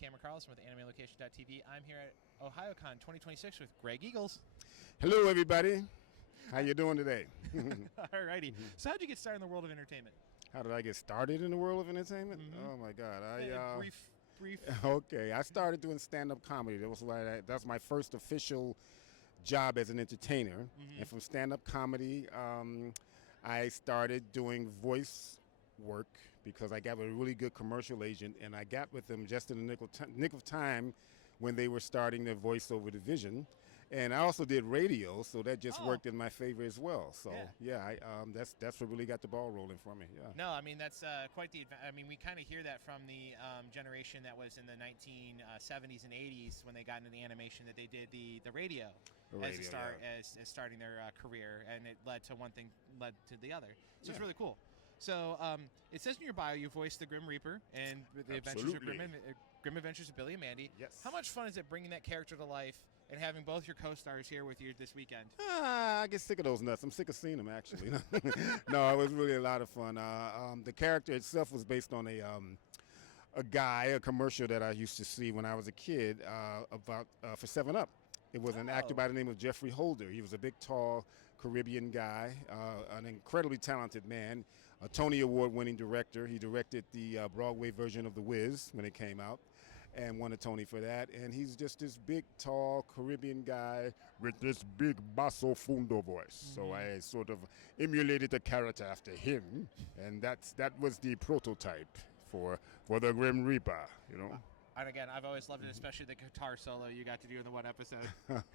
Cameron Carlson with AnimeLocation.tv. I'm here at Ohayocon 2026 with Greg Eagles. Hello, everybody. How you doing today? Alrighty. So how'd you get started in the world of entertainment? How did I get started in the world of entertainment? Mm-hmm. Oh, my God. Brief. Okay, I started doing stand-up comedy. That's my first official job as an entertainer. Mm-hmm. And from stand-up comedy, I started doing voice work because I got with a really good commercial agent, and I got with them just in the nick of time when they were starting their voiceover division. And I also did radio, so that just worked in my favor as well. So that's what really got the ball rolling for me. Yeah. No, I mean that's quite the. I mean, we kind of hear that from the generation that was in the 1970s and 80s when they got into the animation, that they did the radio as a start, as starting their career, and it led to one thing led to the other. So it's really cool. So it says in your bio you voiced the Grim Reaper and the Adventures of Grim Adventures of Billy and Mandy. Yes. How much fun is it bringing that character to life and having both your co-stars here with you this weekend? I get sick of those nuts. I'm sick of seeing them, actually. No, it was really a lot of fun. The character itself was based on a commercial that I used to see when I was a kid for 7-Up. It was an actor by the name of Jeffrey Holder. He was a big, tall Caribbean guy, an incredibly talented man, a Tony Award-winning director. He directed the Broadway version of The Wiz when it came out and won a Tony for that. And he's just this big, tall Caribbean guy with this big basso fundo voice. Mm-hmm. So I sort of emulated the character after him, and that was the prototype for the Grim Reaper, you know. And again, I've always loved it, especially the guitar solo you got to do in the one episode.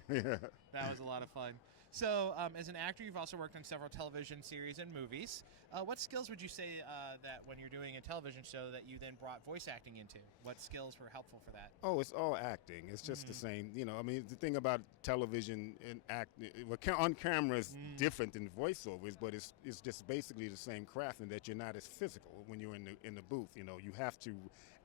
Yeah. That was a lot of fun. So, as an actor, you've also worked on several television series and movies. What skills would you say that when you're doing a television show that you then brought voice acting into? What skills were helpful for that? Oh, it's all acting. It's just the same. You know, I mean, the thing about television and acting, on camera is different than voiceovers, but it's just basically the same craft in that you're not as physical when you're in the booth. You know, you have to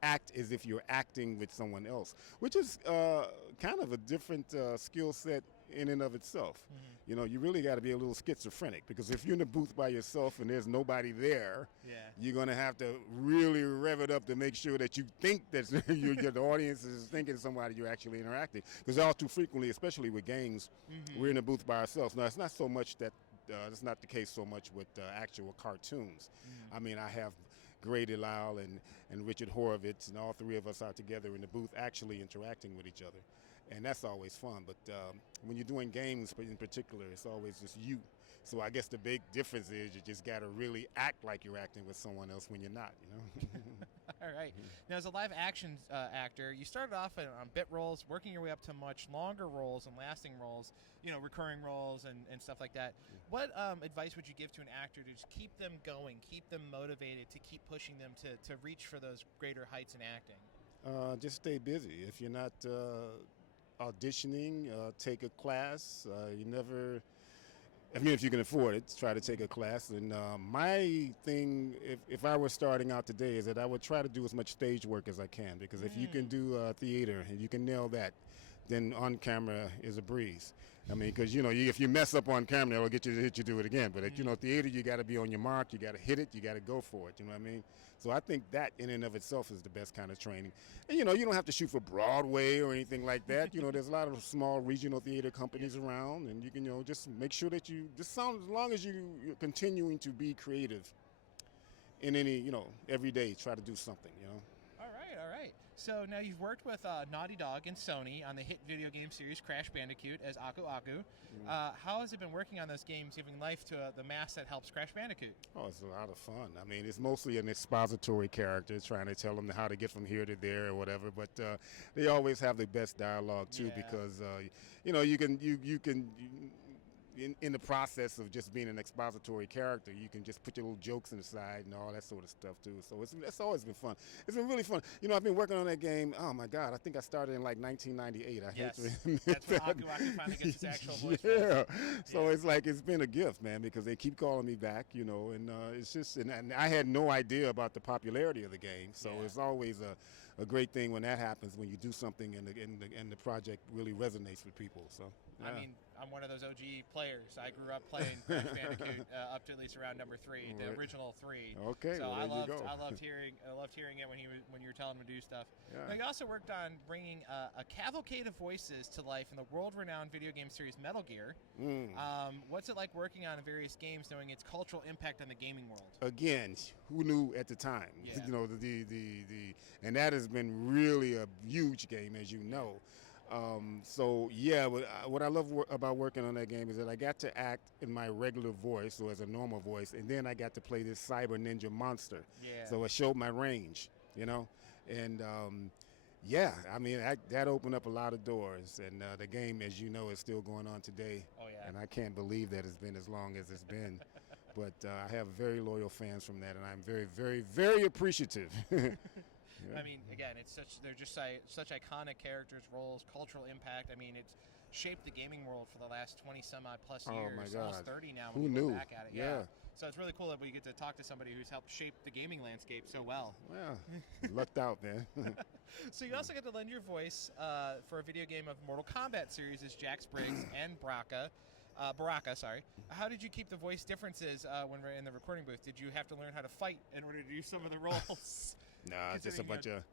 act as if you're acting with someone else, which is kind of a different skill set in and of itself. You know, you really got to be a little schizophrenic, because if you're in the booth by yourself and there's nobody there, you're going to have to really rev it up to make sure that you think that the audience is thinking somebody you're actually interacting. Because all too frequently, especially with games, we're in the booth by ourselves. Now, it's not so much that it's not the case so much with actual cartoons. I mean, I have Grady Lyle and Richard Horowitz, and all three of us are together in the booth actually interacting with each other. And that's always fun. But when you're doing games in particular, it's always just you. So I guess the big difference is you just got to really act like you're acting with someone else when you're not, you know? All right. Now, as a live action actor, you started off on bit roles, working your way up to much longer roles and lasting roles, you know, recurring roles and stuff like that. What advice would you give to an actor to just keep them going, keep them motivated, to keep pushing them to reach for those greater heights in acting? Just stay busy. If you're not auditioning, take a class. If you can afford it, try to take a class. And my thing, if I were starting out today, is that I would try to do as much stage work as I can, because if you can do theater and you can nail that, then on camera is a breeze. I mean, because, you know, if you mess up on camera, it'll get you to do it again. But, you know, theater, you got to be on your mark. You got to hit it. You got to go for it. You know what I mean? So I think that in and of itself is the best kind of training. And, you know, you don't have to shoot for Broadway or anything like that. You know, there's a lot of small regional theater companies around, and you can, you know, just make sure that as long as you're continuing to be creative in any, you know, every day, try to do something, you know. All right. So now you've worked with Naughty Dog and Sony on the hit video game series Crash Bandicoot as Aku Aku. How has it been working on those games, giving life to the mask that helps Crash Bandicoot? Oh, it's a lot of fun. I mean, it's mostly an expository character trying to tell them how to get from here to there or whatever. But they always have the best dialogue too, because you know, you can. In the process of just being an expository character, you can just put your little jokes in the side and all that sort of stuff too. So it's always been fun. It's been really fun. You know, I've been working on that game. Oh my God, I think I started in like 1998. I hate to admit that's when Aku Aku finally gets his actual voice. So it's like it's been a gift, man, because they keep calling me back. You know, and it's just and I had no idea about the popularity of the game. So it's always a great thing when that happens, when you do something and the project really resonates with people. So I mean, I'm one of those OG players. I grew up playing Crash Bandicoot up to at least around number 3, the original 3. Okay, so well, there you go. I loved hearing it when you were telling him to do stuff. Yeah. Now, you also worked on bringing a cavalcade of voices to life in the world-renowned video game series Metal Gear. What's it like working on various games, knowing its cultural impact on the gaming world? Again, who knew at the time? Yeah. You know, and that has been really a huge game, as you know. So yeah, what I love about working on that game is that I got to act in my regular voice, or as a normal voice, and then I got to play this cyber ninja monster. Yeah. So it showed my range, you know, and yeah, I mean that opened up a lot of doors, and the game, as you know, is still going on today. Oh yeah. And I can't believe that it's been as long as it's been. But I have very loyal fans from that, and I'm very, very, very appreciative. Yeah. I mean, again, they're just such iconic characters, roles, cultural impact. I mean, it's shaped the gaming world for the last 20 some odd plus years. Oh my God. Almost 30 now. Who when you knew? look back at it. Yeah. So it's really cool that we get to talk to somebody who's helped shape the gaming landscape so well. Yeah, lucked out, man. So you also get to lend your voice for a video game of Mortal Kombat series as Jax Briggs and Baraka, sorry. How did you keep the voice differences when we're in the recording booth? Did you have to learn how to fight in order to do some of the roles? Nah, it's just a bunch of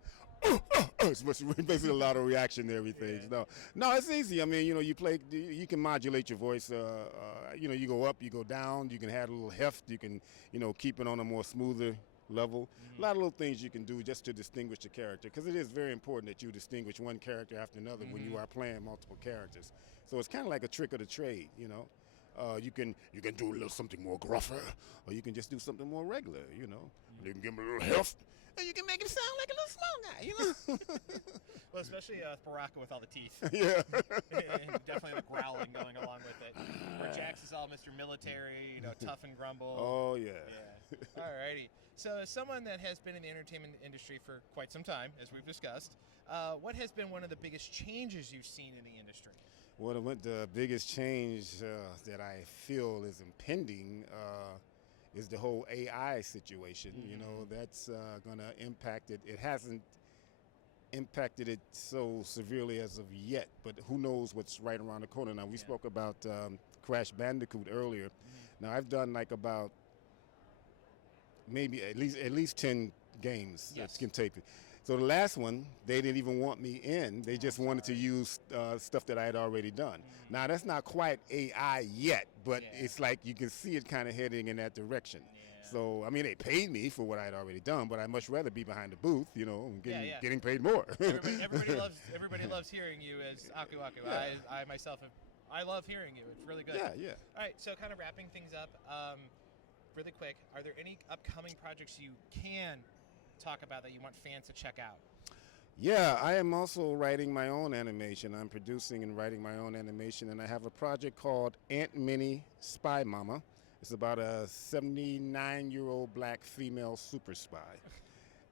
it's basically a lot of reaction to everything. Yeah. No, it's easy. I mean, you know, you can modulate your voice. You know, you go up, you go down. You can add a little heft. You can, you know, keep it on a more smoother level. A lot of little things you can do just to distinguish the character, because it is very important that you distinguish one character after another when you are playing multiple characters. So it's kind of like a trick of the trade, you know. You can do a little something more gruffer, or you can just do something more regular, you know. You can give him a little heft, and you can make him sound like a little small guy, you know. Well, especially Baraka with all the teeth. Yeah. And definitely the growling going along with it. Where Jax is all Mr. Military, you know, tough and grumble. Oh, yeah. Yeah. Alrighty. So as someone that has been in the entertainment industry for quite some time, as we've discussed, what has been one of the biggest changes you've seen in the industry? Well, the biggest change that I feel is impending is the whole AI situation. You know, that's going to impact it. It hasn't impacted it so severely as of yet, but who knows what's right around the corner. Now, we spoke about Crash Bandicoot earlier. Now, I've done like about maybe at least 10 games that can take it. So the last one, they didn't even want me in. They just wanted to use stuff that I had already done. Now, that's not quite AI yet, but it's like you can see it kind of heading in that direction. So, I mean, they paid me for what I had already done, but I'd much rather be behind the booth, you know, and getting paid more. Everybody loves hearing you as Aku Aku. I myself, I love hearing you. It's really good. Yeah. All right, so kind of wrapping things up, really quick, are there any upcoming projects you can talk about that you want fans to check out? Yeah, I am also writing my own animation. I'm producing and writing my own animation, and I have a project called Aunt Minnie Spy Mama. It's about a 79-year-old black female super spy.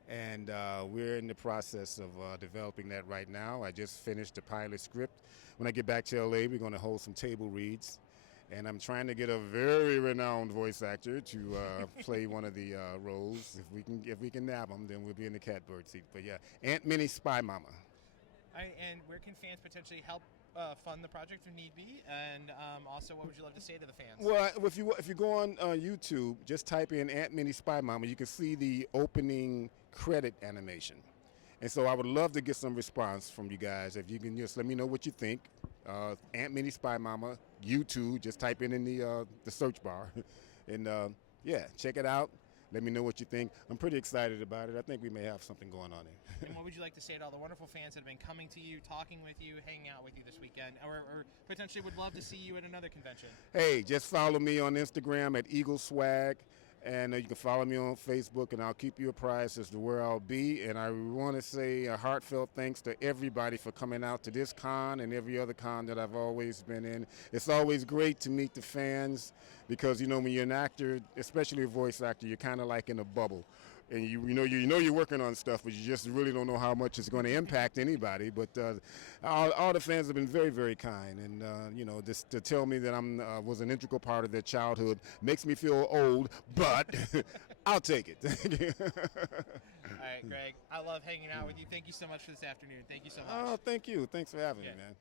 And we're in the process of developing that right now. I just finished the pilot script. When I get back to LA, we're going to hold some table reads. And I'm trying to get a very renowned voice actor to play one of the roles. If we can nab him, then we'll be in the catbird seat. But yeah, Aunt Minnie Spy Mama. And where can fans potentially help fund the project if need be? And also, what would you love to say to the fans? Well, if you go on YouTube, just type in Aunt Minnie Spy Mama. You can see the opening credit animation. And so I would love to get some response from you guys. If you can just let me know what you think. Aunt Minnie Spy Mama, YouTube, just type in the search bar. And check it out. Let me know what you think. I'm pretty excited about it. I think we may have something going on there. And what would you like to say to all the wonderful fans that have been coming to you, talking with you, hanging out with you this weekend, or potentially would love to see you at another convention? Hey, just follow me on Instagram at Eagle Swag. And you can follow me on Facebook, and I'll keep you apprised as to where I'll be. And I want to say a heartfelt thanks to everybody for coming out to this con and every other con that I've always been in. It's always great to meet the fans because, you know, when you're an actor, especially a voice actor, you're kind of like in a bubble. And you know you're working on stuff, but you just really don't know how much it's going to impact anybody. But all the fans have been very, very kind, and you know, just to tell me that I was an integral part of their childhood makes me feel old, but I'll take it. Thank you. All right, Greg, I love hanging out with you. Thank you so much for this afternoon. Thank you so much. Oh, thank you. Thanks for having me, man.